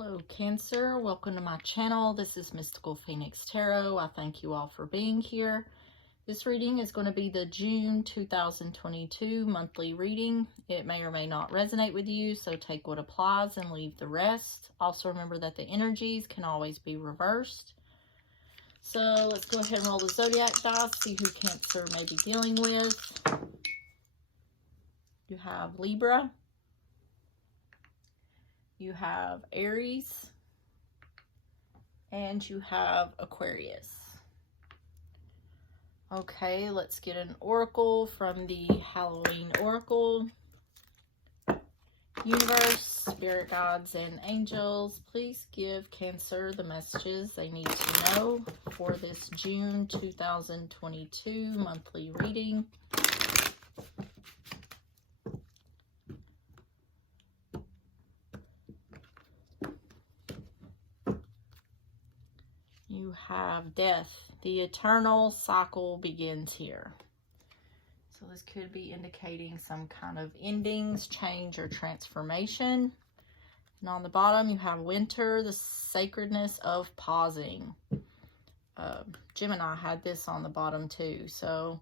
Hello Cancer, welcome to my channel. This is Mystical Phoenix Tarot. I thank you all for being here. This reading is going to be the June 2022 monthly reading. It may or may not resonate with you, so take what applies and leave the rest. Also remember that the energies can always be reversed. So let's go ahead and roll the zodiac dice, see who Cancer may be dealing with. You have Libra. You have Aries, and you have Aquarius. Okay, let's get an oracle from the Halloween Oracle. Universe, spirit guides, and angels, please give Cancer the messages they need to know for this June 2022 monthly reading. You have death. The eternal cycle begins here. So this could be indicating some kind of endings, change, or transformation. And on the bottom, you have winter, the sacredness of pausing. Gemini had this on the bottom too. So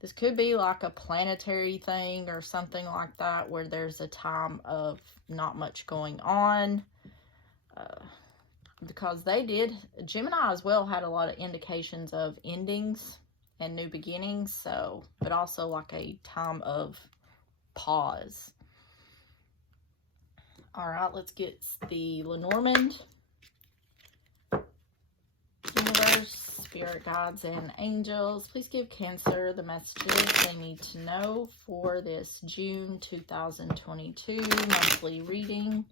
this could be like a planetary thing or something like that, where there's a time of not much going on. Because Gemini as well had a lot of indications of endings and new beginnings, so, but also like a time of pause. All right, let's get the Lenormand. Universe, spirit guides, and angels, please give Cancer the messages they need to know for this June 2022 monthly reading.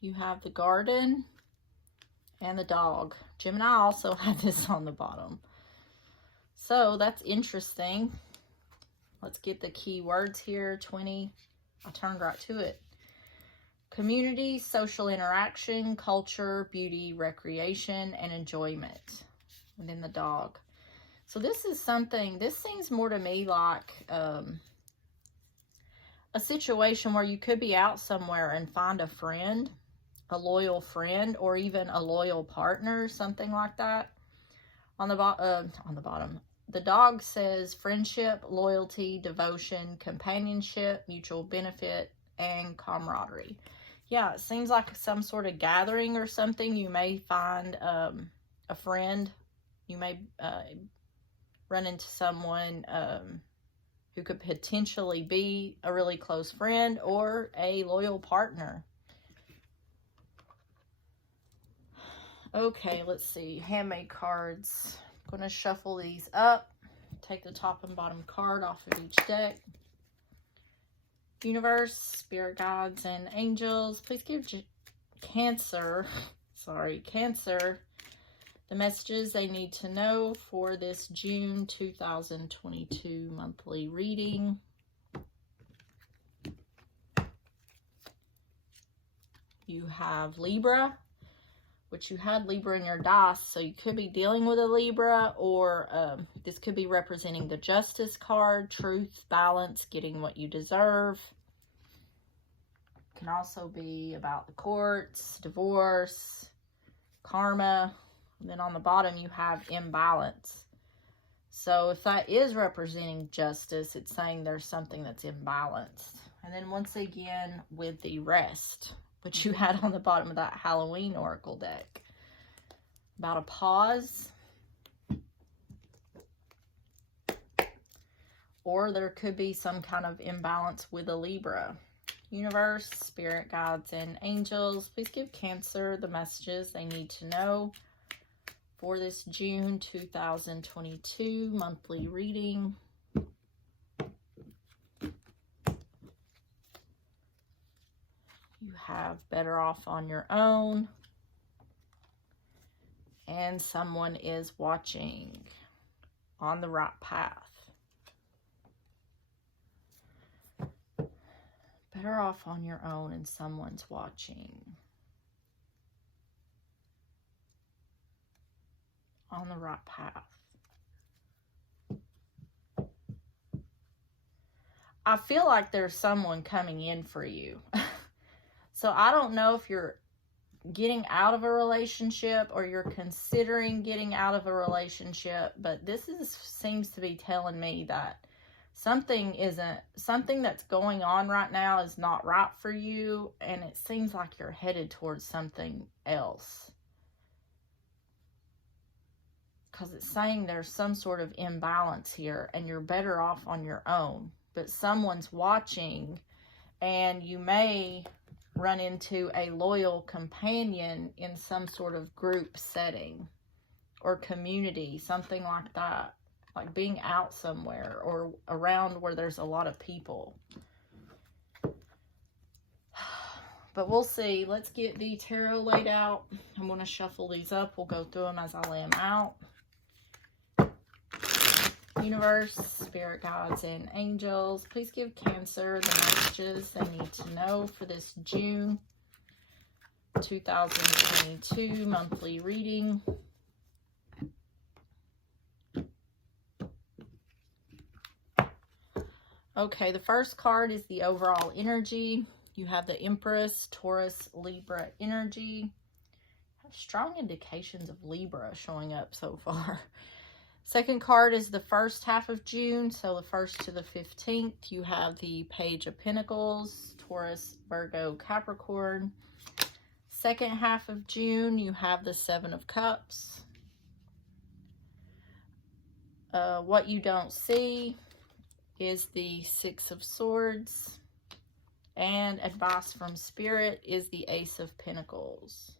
You have the garden and the dog. Gemini also had this on the bottom. So that's interesting. Let's get the key words here. 20. I turned right to it. Community, social interaction, culture, beauty, recreation, and enjoyment. And then the dog. So this is something, this seems more to me like a situation where you could be out somewhere and find a friend, a loyal friend, or even a loyal partner, something like that. On the bottom, the dog says friendship, loyalty, devotion, companionship, mutual benefit, and camaraderie. Yeah, it seems like some sort of gathering or something. You may find a friend. You may run into someone who could potentially be a really close friend or a loyal partner. Okay, let's see. Handmade cards. I'm going to shuffle these up. Take the top and bottom card off of each deck. Universe, spirit guides, and angels, please give Cancer, the messages they need to know for this June 2022 monthly reading. You have Libra, which you had Libra in your dice, so you could be dealing with a Libra, or this could be representing the Justice card, truth, balance, getting what you deserve. It can also be about the courts, divorce, karma. And then on the bottom, you have imbalance. So if that is representing justice, it's saying there's something that's imbalanced. And then once again, with the rest, which you had on the bottom of that Halloween Oracle deck. About a pause. Or there could be some kind of imbalance with a Libra. Universe, spirit guides, and angels, please give Cancer the messages they need to know for this June 2022 monthly reading. You have better off on your own, and someone is watching, on the right path. Better off on your own and someone's watching. On the right path. I feel like there's someone coming in for you. So I don't know if you're getting out of a relationship or you're considering getting out of a relationship, but seems to be telling me that something that's going on right now is not right for you, and it seems like you're headed towards something else. Because it's saying there's some sort of imbalance here and you're better off on your own, but someone's watching, and you may run into a loyal companion in some sort of group setting or community, something like that, like being out somewhere or around where there's a lot of people. But we'll see. Let's get the tarot laid out. I'm going to shuffle these up. We'll go through them as I lay them out. Universe, spirit guides, and angels, please give Cancer the messages they need to know for this June 2022 monthly reading. Okay, the first card is the overall energy. You have the Empress, Taurus, Libra energy. Strong indications of Libra showing up so far. Second card is the first half of June, so the 1st to the 15th. You have the Page of Pentacles, Taurus, Virgo, Capricorn. Second half of June, you have the 7 of Cups. What you don't see is the 6 of Swords. And advice from Spirit is the Ace of Pentacles.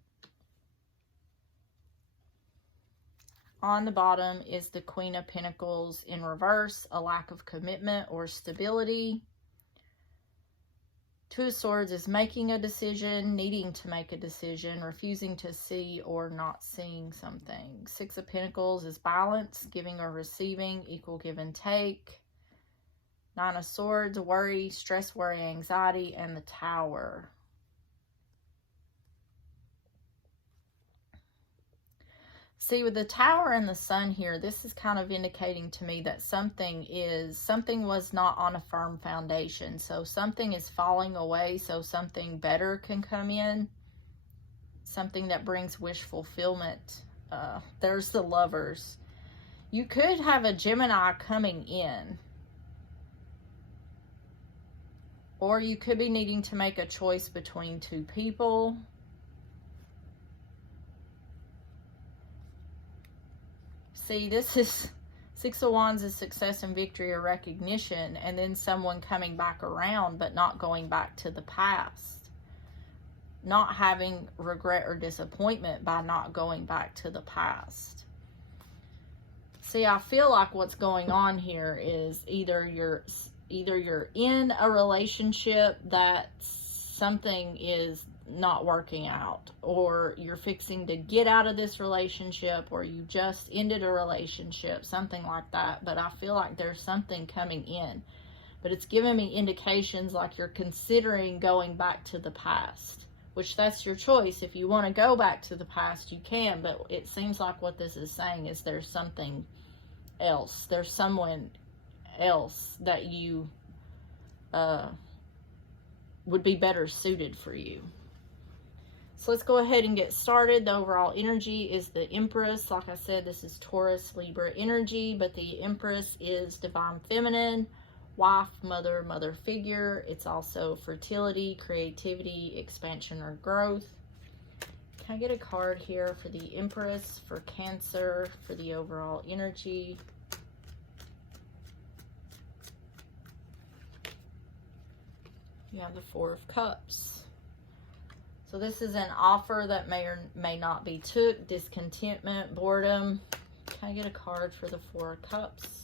On the bottom is the Queen of Pentacles in reverse, a lack of commitment or stability. 2 of Swords is making a decision, needing to make a decision, refusing to see or not seeing something. 6 of Pentacles is balance, giving or receiving, equal give and take. 9 of Swords, worry, stress, worry, anxiety, and the Tower. See, with the Tower and the Sun here, this is kind of indicating to me that something was not on a firm foundation. So something is falling away so something better can come in. Something that brings wish fulfillment. There's the Lovers. You could have a Gemini coming in. Or you could be needing to make a choice between 2 people. See, this is 6 of Wands is success and victory or recognition, and then someone coming back around but not going back to the past. Not having regret or disappointment by not going back to the past. See, I feel like what's going on here is either you're in a relationship that something is not working out, or you're fixing to get out of this relationship, or you just ended a relationship, something like that. But I feel like there's something coming in, but it's giving me indications like you're considering going back to the past, which that's your choice. If you want to go back to the past, you can, but it seems like what this is saying is there's something else. There's someone else that you would be better suited for you. So let's go ahead and get started. The overall energy is the Empress. Like I said, this is Taurus, Libra energy, but the Empress is divine feminine, wife, mother, mother figure. It's also fertility, creativity, expansion, or growth. Can I get a card here for the Empress, for Cancer, for the overall energy? You have the 4 of Cups. So this is an offer that may or may not be took, discontentment, boredom. Can I get a card for the 4 of Cups?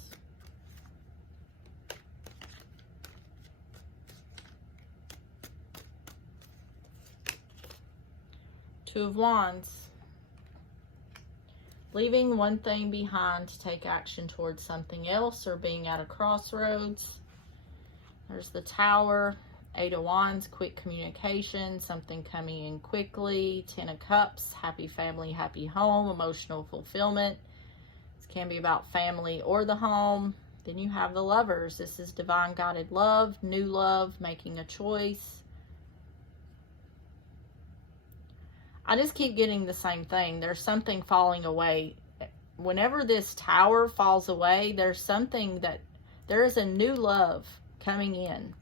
Two of Wands. Leaving one thing behind to take action towards something else, or being at a crossroads. There's the Tower. 8 of Wands, quick communication, something coming in quickly. 10 of Cups, happy family, happy home, emotional fulfillment. This can be about family or the home. Then you have the Lovers. This is divine guided love, new love, making a choice. I just keep getting the same thing. There's something falling away. Whenever this Tower falls away, there's something that, there is a new love coming in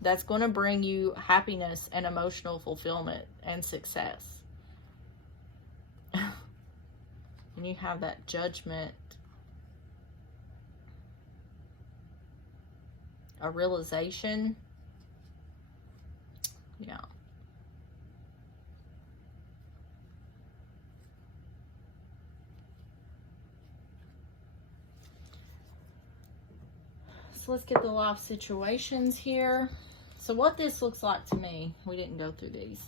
that's going to bring you happiness and emotional fulfillment and success. And you have that Judgment. A realization. Yeah. So let's get the life situations here. So what this looks like to me, we didn't go through these.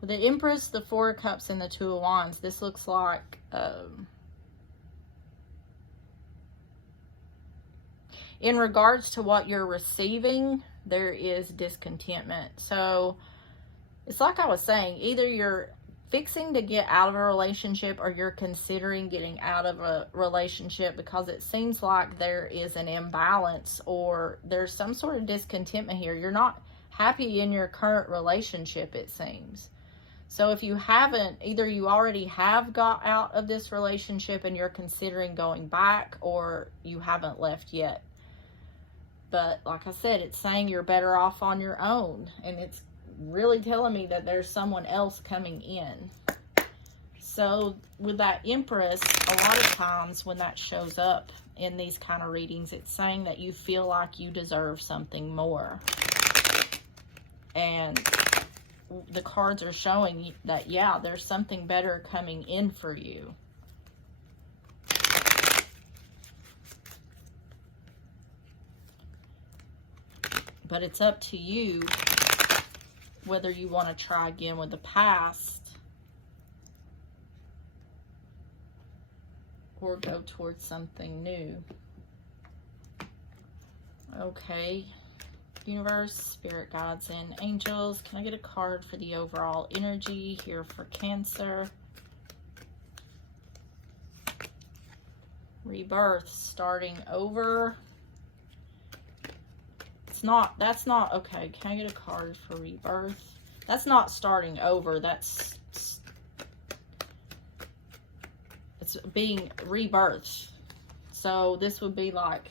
With the Empress, the Four of Cups, and the Two of Wands, this looks like in regards to what you're receiving, there is discontentment. So it's like I was saying, either you're fixing to get out of a relationship or you're considering getting out of a relationship, because it seems like there is an imbalance or there's some sort of discontentment here. You're not happy in your current relationship, it seems. So if you haven't, either you already have got out of this relationship and you're considering going back, or you haven't left yet. But like I said, it's saying you're better off on your own. And it's really telling me that there's someone else coming in. So with that Empress, a lot of times when that shows up in these kind of readings, it's saying that you feel like you deserve something more. And the cards are showing that, yeah, there's something better coming in for you. But it's up to you whether you want to try again with the past or go towards something new. Okay, universe, spirit guides, and angels, can I get a card for the overall energy here for Cancer? Rebirth, starting over. That's not, okay, can I get a card for rebirth? That's not starting over, it's being rebirthed. So this would be like,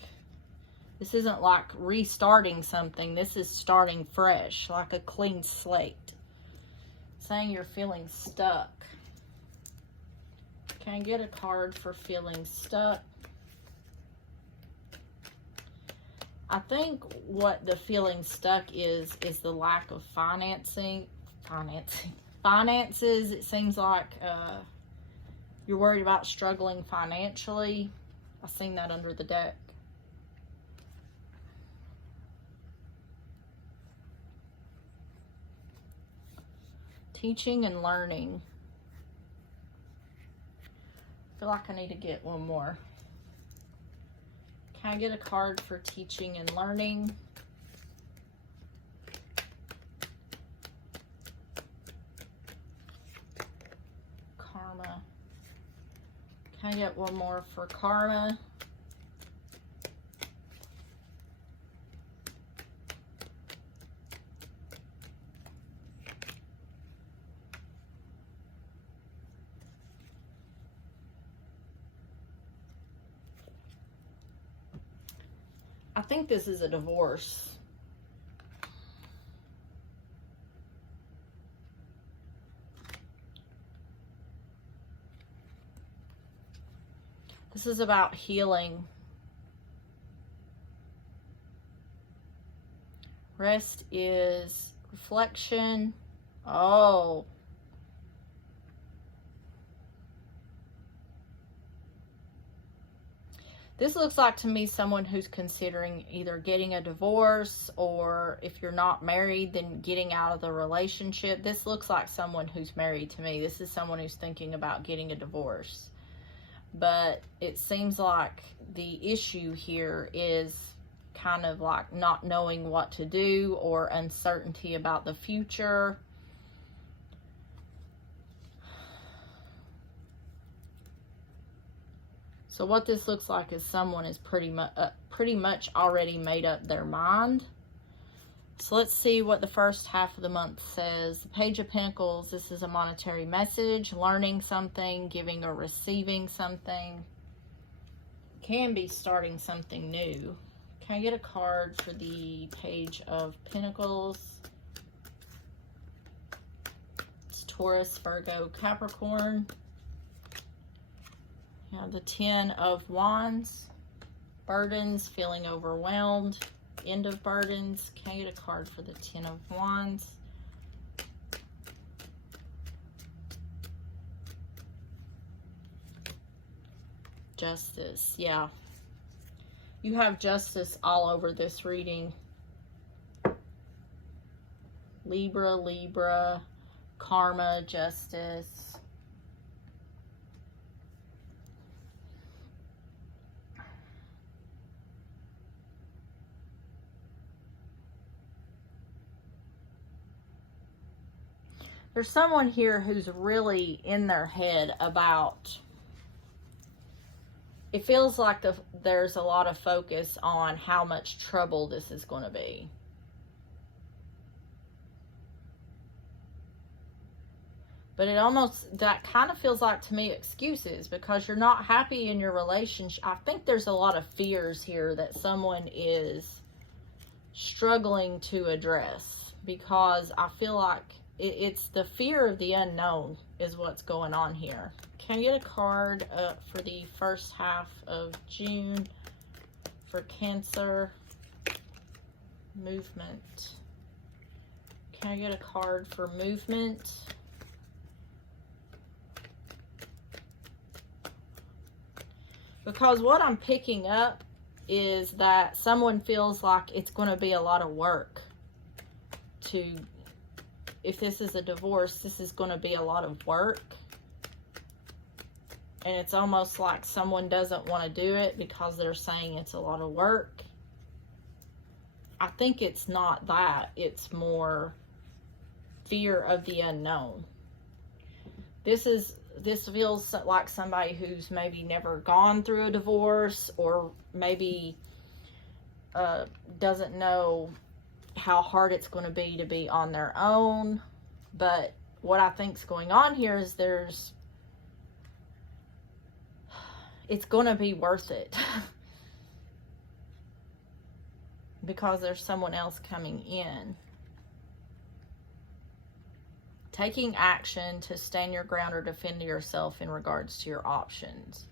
this isn't like restarting something, this is starting fresh, like a clean slate. Saying you're feeling stuck. Can I get a card for feeling stuck? I think what the feeling stuck is the lack of finances. It seems like you're worried about struggling financially. I've seen that under the deck. Teaching and learning. I feel like I need to get one more. Can I get a card for teaching and learning? Karma. Can I get one more for karma? I think this is a divorce. This is about healing. Rest is reflection. Oh. This looks like to me someone who's considering either getting a divorce, or if you're not married, then getting out of the relationship. This looks like someone who's married to me. This is someone who's thinking about getting a divorce. But it seems like the issue here is kind of like not knowing what to do or uncertainty about the future. So what this looks like is someone is pretty much already made up their mind. So let's see what the first half of the month says. The Page of Pentacles, this is a monetary message, learning something, giving or receiving something. Can be starting something new. Can I get a card for the Page of Pentacles? It's Taurus, Virgo, Capricorn. You have the Ten of Wands. Burdens, feeling overwhelmed. End of burdens. Can I get a card for the Ten of Wands? Justice. Yeah. You have justice all over this reading. Libra, Libra, karma, justice. There's someone here who's really in their head about, it feels like there's a lot of focus on how much trouble this is going to be. But it almost, that kind of feels like to me excuses, because you're not happy in your relationship. I think there's a lot of fears here that someone is struggling to address, because I feel like it's the fear of the unknown is what's going on here. Can I get a card for the first half of June for Cancer? Movement. Can I get a card for movement? Because what I'm picking up is that someone feels like it's going to be a lot of work to, if this is a divorce, this is going to be a lot of work. And it's almost like someone doesn't want to do it because they're saying it's a lot of work. I think it's not that. It's more fear of the unknown. This feels like somebody who's maybe never gone through a divorce, or maybe doesn't know how hard it's going to be on their own. But what I think's going on here is it's going to be worth it because there's someone else coming in. Taking action to stand your ground or defend yourself in regards to your options.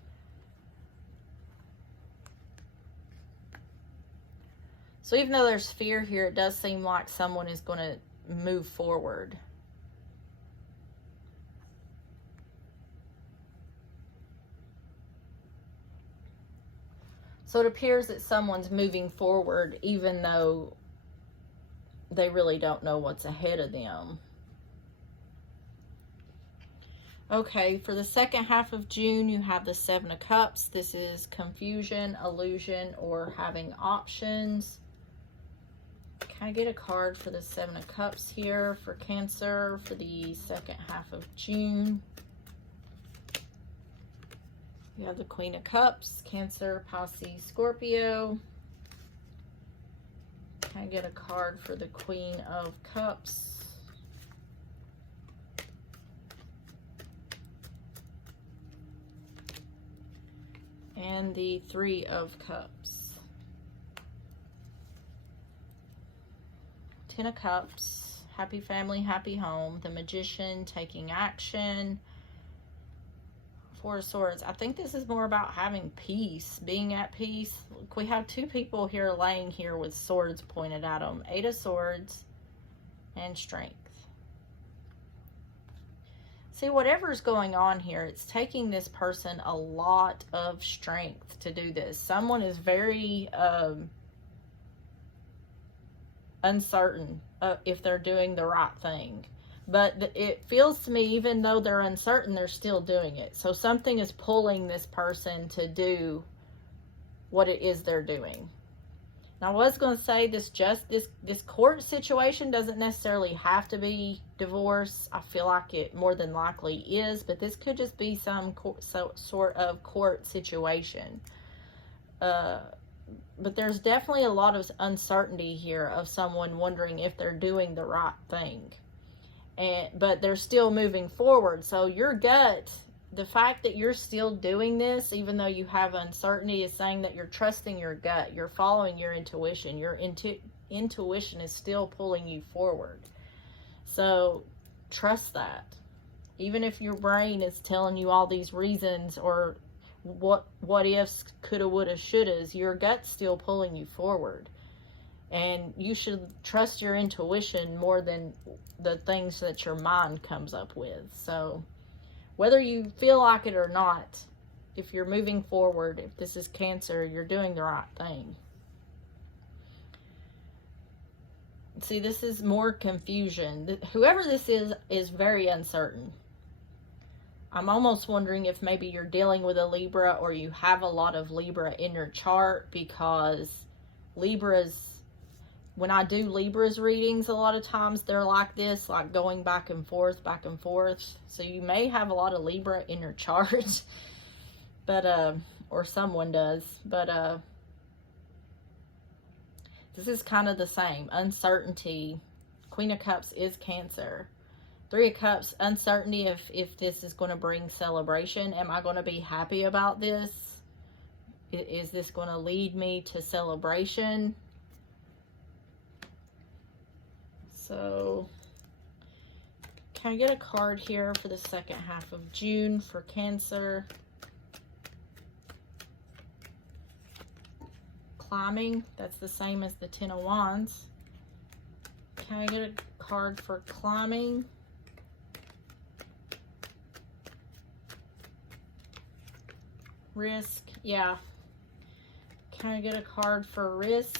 So even though there's fear here, it does seem like someone is going to move forward. So it appears that someone's moving forward even though they really don't know what's ahead of them. Okay, for the second half of June, you have the Seven of Cups. This is confusion, illusion, or having options. Can I get a card for the Seven of Cups here for Cancer for the second half of June? You have the Queen of Cups, Cancer, Pisces, Scorpio. Can I get a card for the Queen of Cups? And the Three of Cups. Ten of Cups, happy family, happy home. The Magician, taking action. Four of Swords. I think this is more about having peace, being at peace. Look, we have two people here laying here with swords pointed at them. Eight of Swords and Strength. See, whatever's going on here, it's taking this person a lot of strength to do this. Someone is very uncertain if they're doing the right thing. But it feels to me, even though they're uncertain, they're still doing it. So something is pulling this person to do what it is they're doing. Now, I was going to say this court situation doesn't necessarily have to be divorce. I feel like it more than likely is, but this could just be some sort of court situation. but there's definitely a lot of uncertainty here of someone wondering if they're doing the right thing. But they're still moving forward. So your gut, the fact that you're still doing this, even though you have uncertainty, is saying that you're trusting your gut. You're following your intuition. Your intuition is still pulling you forward. So trust that. Even if your brain is telling you all these reasons or what ifs, coulda, woulda, shouldas, your gut's still pulling you forward. And you should trust your intuition more than the things that your mind comes up with. So whether you feel like it or not, if you're moving forward, if this is Cancer, you're doing the right thing. See, this is more confusion. Whoever this is very uncertain. I'm almost wondering if maybe you're dealing with a Libra or you have a lot of Libra in your chart, because Libras, when I do Libra's readings, a lot of times they're like this, like going back and forth, back and forth. So you may have a lot of Libra in your chart, but, or someone does, but, this is kind of the same. Uncertainty. Queen of Cups is Cancer. Three of Cups, uncertainty if this is going to bring celebration. Am I going to be happy about this? Is this going to lead me to celebration? So, can I get a card here for the second half of June for Cancer? Climbing, that's the same as the Ten of Wands. Can I get a card for climbing? Risk, yeah. Can I get a card for risk?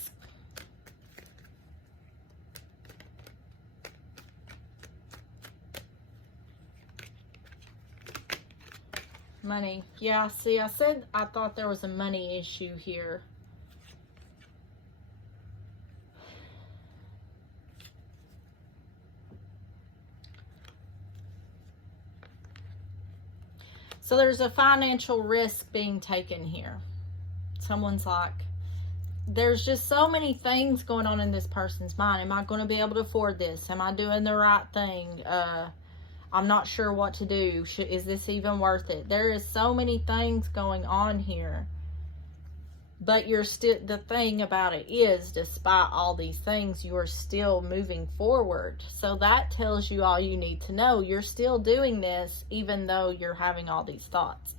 Money, yeah, see, I said I thought there was a money issue here. So there's a financial risk being taken here. Someone's like, there's just so many things going on in this person's mind. Am I going to be able to afford this? Am I doing the right thing? I'm not sure what to do. Is this even worth it? There is so many things going on here. But you're still, the thing about it is, despite all these things, you are still moving forward. So that tells you all you need to know. You're still doing this, even though you're having all these thoughts.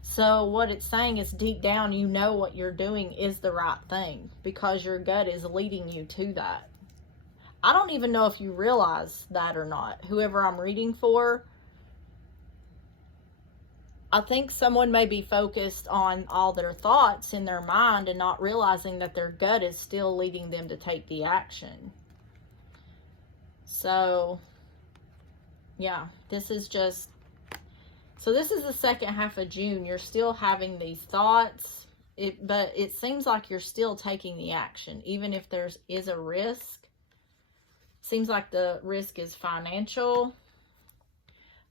So what it's saying is, deep down, you know what you're doing is the right thing, because your gut is leading you to that. I don't even know if you realize that or not. Whoever I'm reading for, I think someone may be focused on all their thoughts in their mind and not realizing that their gut is still leading them to take the action. So, yeah, this is just, so this is the second half of June. You're still having these thoughts, but it seems like you're still taking the action, even if there is a risk. Seems like the risk is financial.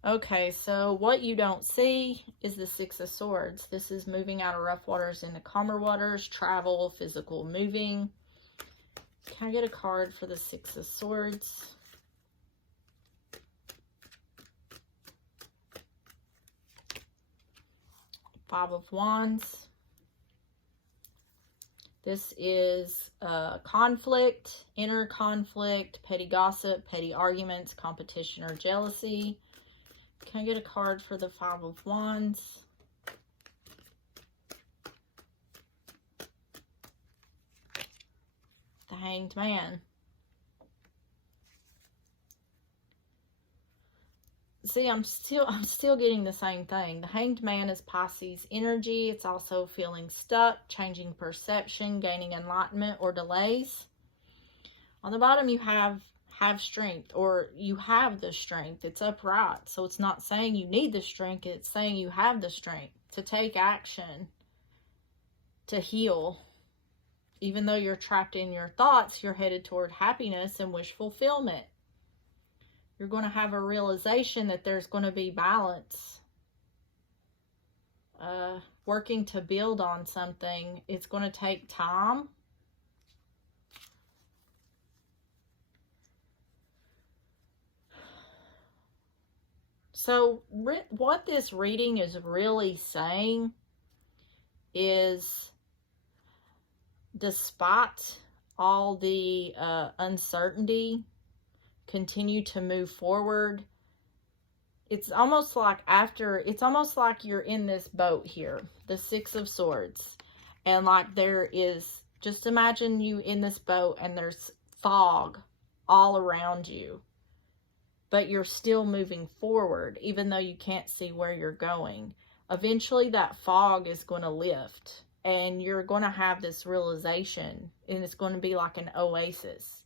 Okay, so what you don't see is the Six of Swords. This is moving out of rough waters into calmer waters, travel, physical moving. Can I get a card for the Six of Swords? Five of Wands. This is conflict, inner conflict, petty gossip, petty arguments, competition, or jealousy. Can I get a card for the Five of Wands? The Hanged Man. See, I'm still getting the same thing. The Hanged Man is Pisces energy. It's also feeling stuck, changing perception, gaining enlightenment, or delays. On the bottom, you have strength, or you have the strength. It's upright, so it's not saying you need the strength. It's saying you have the strength to take action, to heal. Even though you're trapped in your thoughts, you're headed toward happiness and wish fulfillment. You're going to have a realization that there's going to be balance. working to build on something. It's going to take time. So what this reading is really saying is, despite all the uncertainty, continue to move forward. It's almost like you're in this boat here, the Six of Swords. And like there is, just imagine you in this boat and there's fog all around you. But you're still moving forward, even though you can't see where you're going. Eventually that fog is going to lift and you're going to have this realization, and it's going to be like an oasis.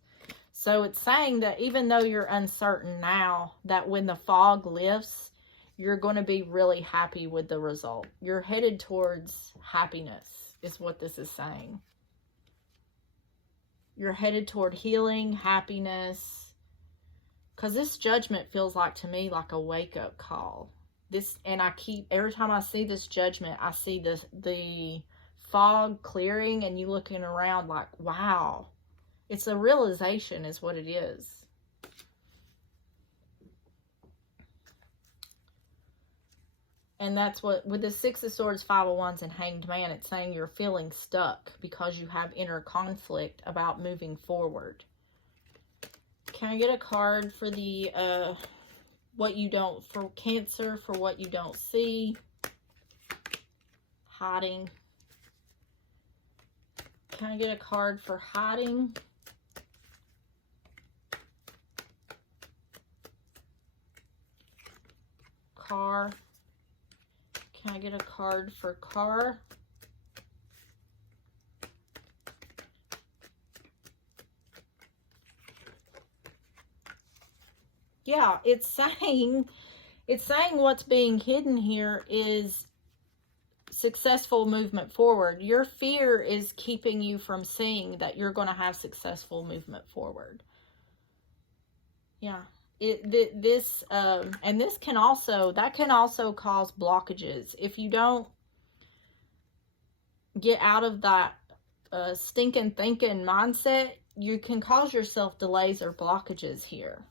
So it's saying that even though you're uncertain now, that when the fog lifts, you're going to be really happy with the result. You're headed towards happiness, is what this is saying. You're headed toward healing, happiness. Because this judgment feels like, to me, like a wake-up call. And every time I see this judgment, I see the fog clearing and you looking around like, wow. It's a realization is what it is. And that's what, with the Six of Swords, Five of Wands, and Hanged Man, it's saying you're feeling stuck because you have inner conflict about moving forward. Can I get a card for the, for Cancer, for what you don't see? Hiding. Can I get a card for hiding? Car. Can I get a card for car? Yeah, it's saying what's being hidden here is successful movement forward. Your fear is keeping you from seeing that you're going to have successful movement forward. Yeah. And this can also cause blockages. If you don't get out of that stinking thinking mindset, you can cause yourself delays or blockages here.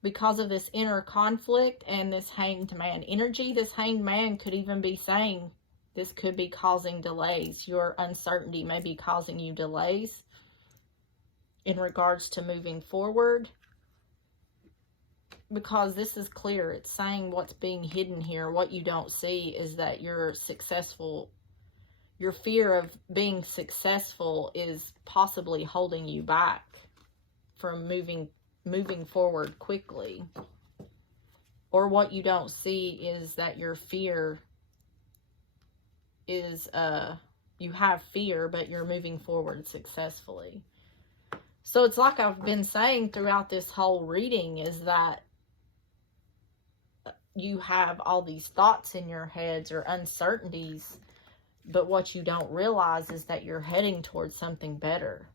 Because of this inner conflict and this Hanged Man energy, this Hanged Man could even be saying this could be causing delays. Your uncertainty may be causing you delays in regards to moving forward. Because this is clear. It's saying what's being hidden here, what you don't see, is that you're successful. Your fear of being successful is possibly holding you back from moving forward quickly. Or what you don't see is that your fear is, you have fear, but you're moving forward successfully. So it's like I've been saying throughout this whole reading, is that you have all these thoughts in your heads or uncertainties, but what you don't realize is that you're heading towards something better.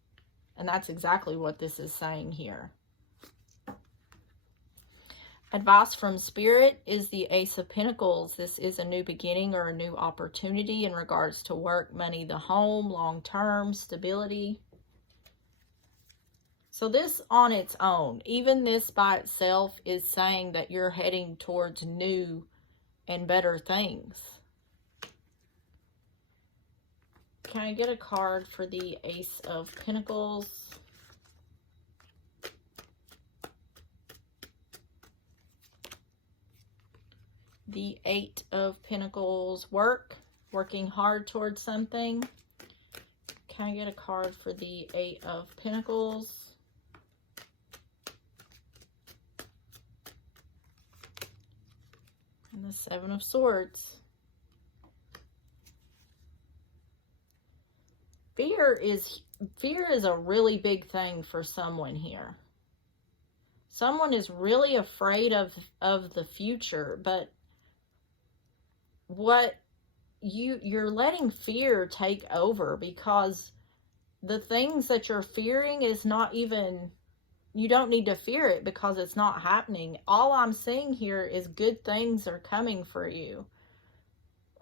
And that's exactly what this is saying here. Advice from Spirit is the Ace of Pentacles. This is a new beginning or a new opportunity in regards to work, money, the home, long-term stability. So this on its own, even this by itself, is saying that you're heading towards new and better things. Can I get a card for the Ace of Pentacles? The Eight of Pentacles, working hard towards something. Can I get a card for the Eight of Pentacles? And the Seven of Swords. Fear is a really big thing for someone here. Someone is really afraid of the future, but what you're letting fear take over, because the things that you're fearing is not even, you don't need to fear it because it's not happening. All I'm seeing here is good things are coming for you,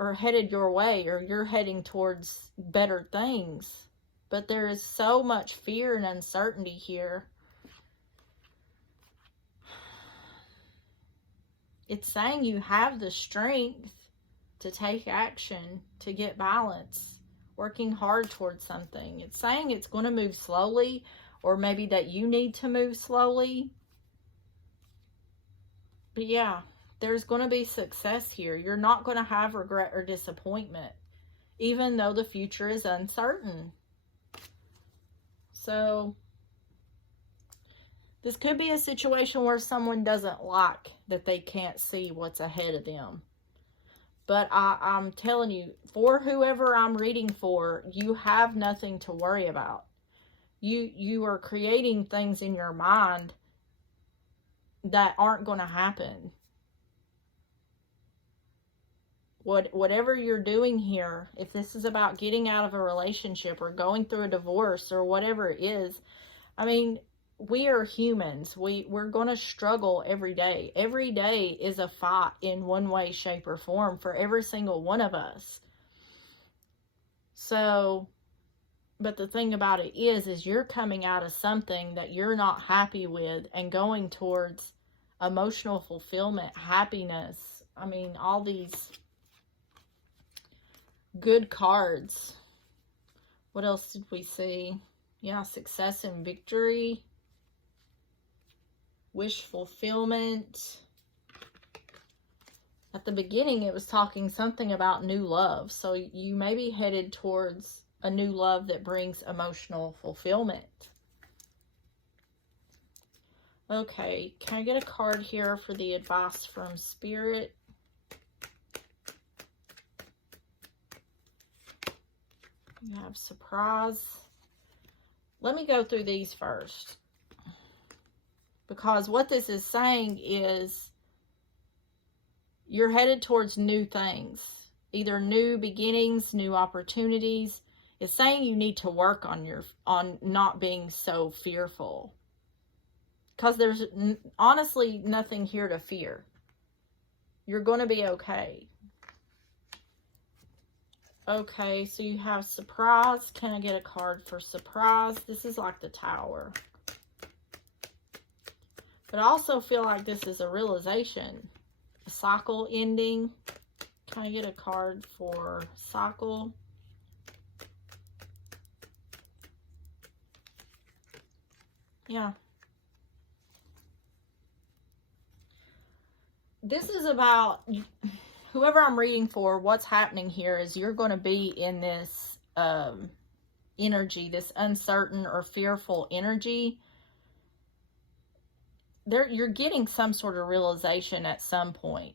are headed your way, or you're heading towards better things. But there is so much fear and uncertainty here. It's saying you have the strength to take action, to get balance, working hard towards something. It's saying it's going to move slowly, or maybe that you need to move slowly. But yeah, there's going to be success here. You're not going to have regret or disappointment, even though the future is uncertain. So this could be a situation where someone doesn't like that they can't see what's ahead of them. But I'm telling you, for whoever I'm reading for, you have nothing to worry about. You are creating things in your mind that aren't going to happen. Whatever you're doing here, if this is about getting out of a relationship or going through a divorce or whatever it is, I mean, we are humans. We're going to struggle every day. Every day is a fight in one way, shape, or form for every single one of us. So, but the thing about it is you're coming out of something that you're not happy with and going towards emotional fulfillment, happiness. I mean, all these good cards. What else did we see? Yeah, success and victory. Wish fulfillment. At the beginning, it was talking something about new love. So you may be headed towards a new love that brings emotional fulfillment. Okay, can I get a card here for the advice from Spirit? You have surprise. Let me go through these first. Because what this is saying is you're headed towards new things. Either new beginnings, new opportunities. It's saying you need to work on not being so fearful. Because there's honestly nothing here to fear. You're going to be okay. Okay, so you have surprise. Can I get a card for surprise? This is like the Tower. But I also feel like this is a realization. A cycle ending. Can I get a card for cycle? Yeah. This is about whoever I'm reading for. What's happening here is you're going to be in this energy, this uncertain or fearful energy. You're getting some sort of realization at some point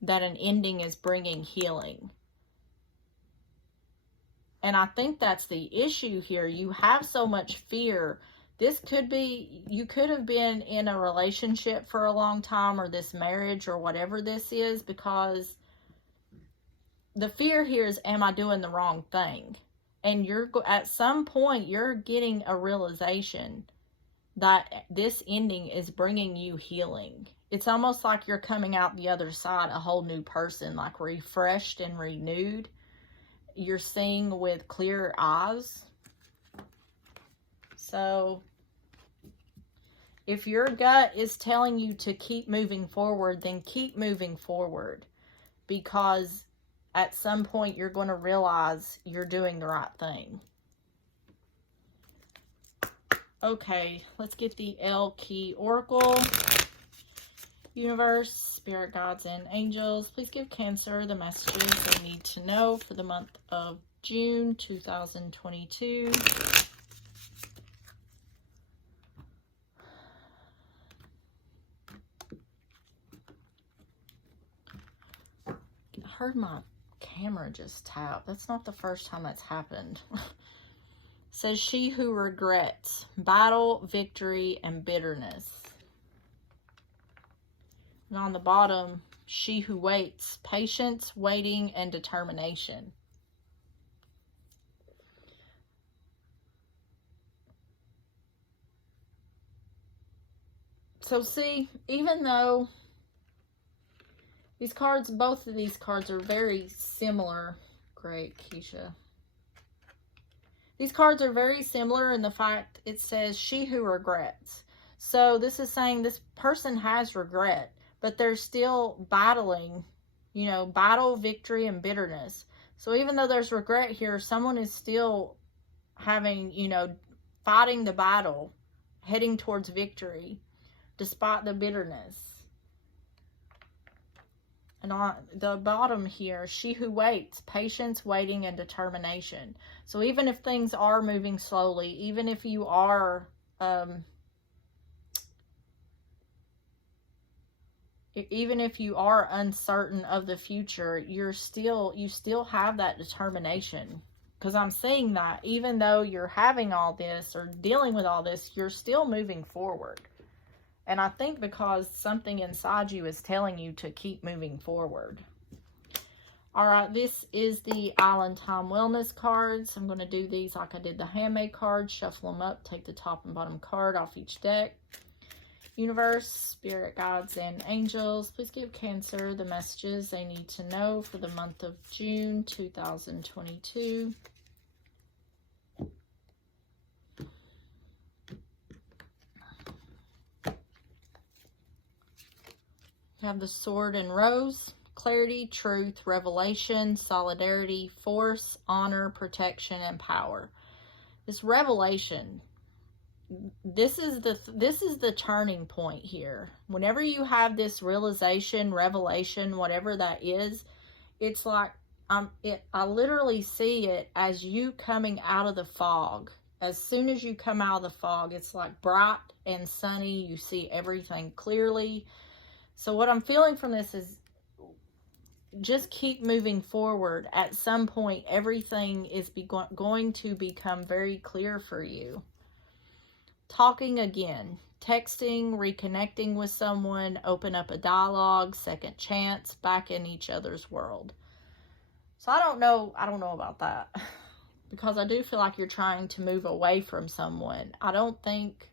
that an ending is bringing healing. And I think that's the issue here. You have so much fear. This could be, you could have been in a relationship for a long time, or this marriage or whatever this is, because the fear here is, am I doing the wrong thing? And at some point, you're getting a realization that this ending is bringing you healing. It's almost like you're coming out the other side a whole new person, like refreshed and renewed. You're seeing with clear eyes. So if your gut is telling you to keep moving forward, then keep moving forward, because at some point you're going to realize you're doing the right thing. Okay, let's get the L Key Oracle. Universe, Spirit Guides, and Angels, please give Cancer the messages they need to know for the month of June 2022. I heard my camera just tap. That's not the first time that's happened. Says, she who regrets, battle, victory, and bitterness. And on the bottom, she who waits, patience, waiting, and determination. So see, even though These cards, both of these cards are very similar. Great, Keisha. These cards are very similar in the fact it says she who regrets. So this is saying this person has regret, but they're still battling, you know, battle, victory, and bitterness. So even though there's regret here, someone is still having, you know, fighting the battle, heading towards victory, despite the bitterness. And on the bottom here, she who waits, patience, waiting, and determination. So even if things are moving slowly, even if you are, even if you are uncertain of the future, you still have that determination. Because I'm seeing that even though you're having all this or dealing with all this, you're still moving forward. And I think because something inside you is telling you to keep moving forward. All right, this is the Island Time Wellness cards. I'm going to do these like I did the handmade cards. Shuffle them up, take the top and bottom card off each deck. Universe, spirit guides, and angels, please give Cancer the messages they need to know for the month of June 2022. We have the Sword and Rose, clarity, truth, revelation, solidarity, force, honor, protection, and power. This revelation, this is the turning point here. Whenever you have this realization, revelation, whatever that is, it's like I literally see it as you coming out of the fog. As soon as you come out of the fog, it's like bright and sunny. You see everything clearly. So what I'm feeling from this is just keep moving forward. At some point, everything is going to become very clear for you. Talking again, texting, reconnecting with someone, open up a dialogue, second chance, back in each other's world. So I don't know about that. Because I do feel like you're trying to move away from someone. I don't think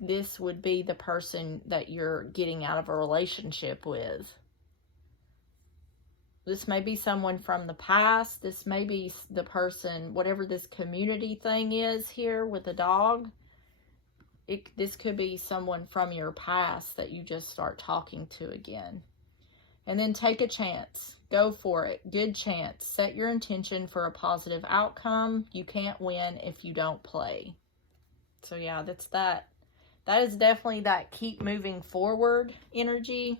this would be the person that you're getting out of a relationship with. This may be someone from the past. This may be the person, whatever this community thing is here with the dog. This could be someone from your past that you just start talking to again. And then take a chance. Go for it. Good chance. Set your intention for a positive outcome. You can't win if you don't play. So yeah, that's that. That is definitely that keep moving forward energy.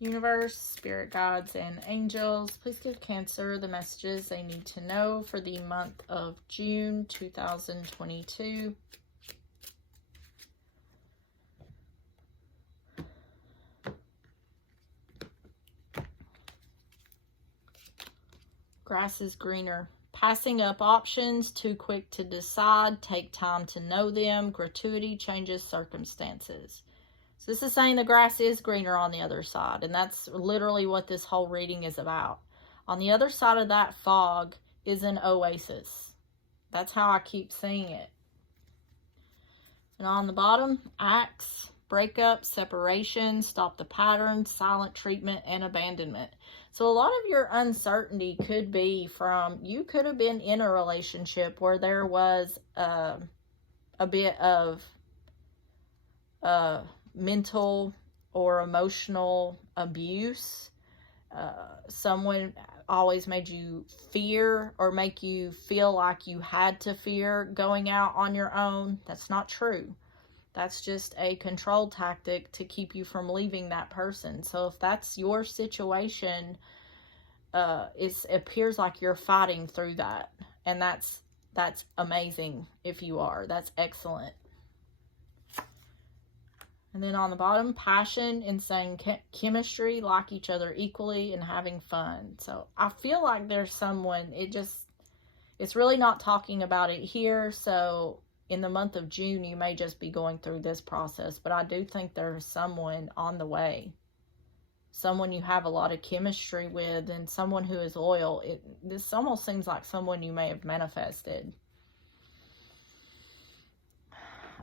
Universe, spirit guides, and angels, please give Cancer the messages they need to know for the month of June 2022. Grass is greener. Passing up options, too quick to decide, take time to know them, gratuity changes circumstances. So this is saying the grass is greener on the other side, and that's literally what this whole reading is about. On the other side of that fog is an oasis. That's how I keep seeing it. And on the bottom, acts, breakup, separation, stop the pattern, silent treatment, and abandonment. So a lot of your uncertainty could be from, you could have been in a relationship where there was a bit of mental or emotional abuse. Someone always made you fear or make you feel like you had to fear going out on your own. That's not true. That's just a control tactic to keep you from leaving that person. So if that's your situation, it appears like you're fighting through that. And that's amazing if you are. That's excellent. And then on the bottom, passion, insane chemistry, like each other equally, and having fun. So I feel like there's someone, it's really not talking about it here. So in the month of June, you may just be going through this process, but I do think there's someone on the way. Someone you have a lot of chemistry with, and someone who is loyal. This almost seems like someone you may have manifested.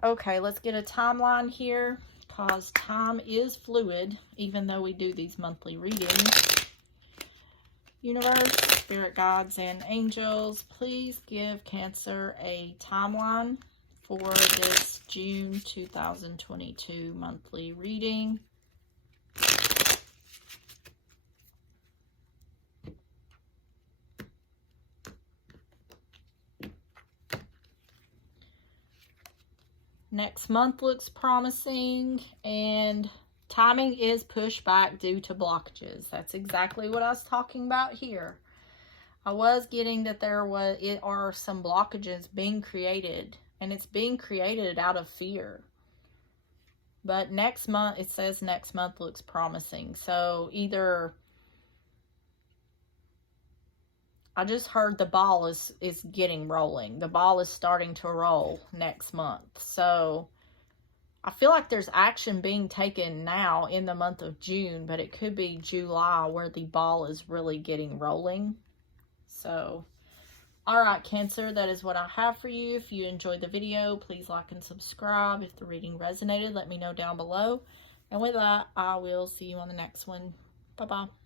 Okay, let's get a timeline here. because time is fluid, even though we do these monthly readings. Universe, spirit guides, and angels, please give Cancer a timeline for this June 2022 monthly reading. Next month looks promising, and timing is pushed back due to blockages. That's exactly what I was talking about here. I was getting that there are some blockages being created, and it's being created out of fear. But next month, it says next month looks promising. So either, I just heard the ball is getting rolling. The ball is starting to roll next month. So I feel like there's action being taken now in the month of June, but it could be July where the ball is really getting rolling. So, all right, Cancer, that is what I have for you. If you enjoyed the video, please like and subscribe. If the reading resonated, let me know down below. And with that, I will see you on the next one. Bye-bye.